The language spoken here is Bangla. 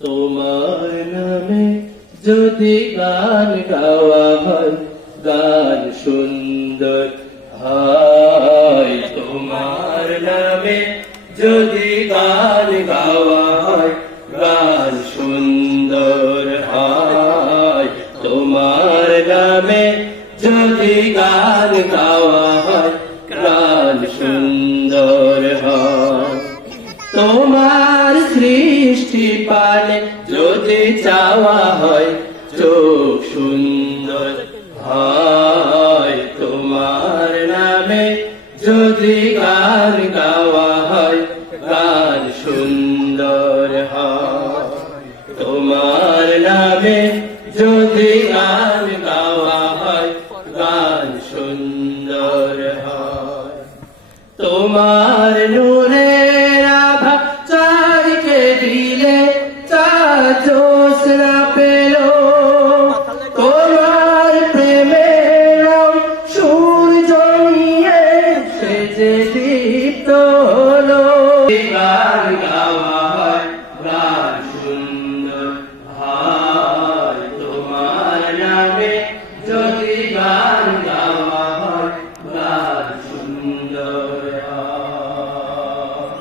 তোমার নামে যদি গান গাওয়া হয়, গান সুন্দর হয়। তোমার নামে যদি গান গাওয়া হয়, গান সুন্দর হয়। তোমার নামে যদি গান গাওয়া হয়, গান সুন্দর হয়। তোমার সৃষ্টি পানে যদি চাওয়া হয়, চোখ সুন্দর হয়। তোমার নামে যদি গান গাওয়া হয়, গান সুন্দর হয়। তোমার নামে